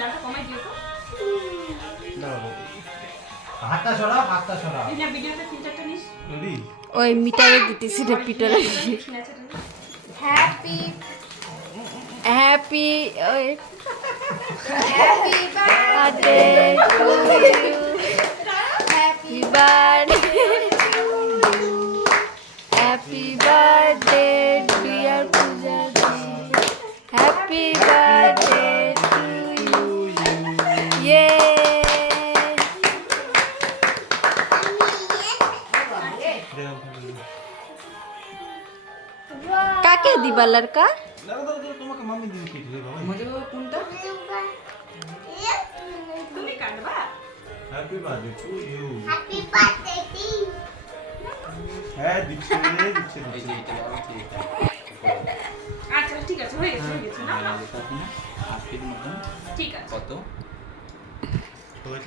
জালটা কমাই দিও তো। দাঁড়াও হাতটা সরাও এই না ভিডিওতে ফিল্টারটা নিস। রেডি ওই মিটারে দিতেছি না পিটারে happy happy happy birthday to you happy birthday happy birthday dear Puja happy birthday to you ইয়ে কাকে দিবা লড়কা তোমাকে মাম্মি দিন কি দিলে বাবা মজা বাবা কোনটা? তুমি কাটবা। Happy birthday to you happy birthday to you হ্যাঁ দিচ্ছে এই যে এটা বাবা কি এটা? আচ্ছা ঠিক আছে হয়ে গেছে না এটা কি না? আজকের মতন ঠিক আছে কত?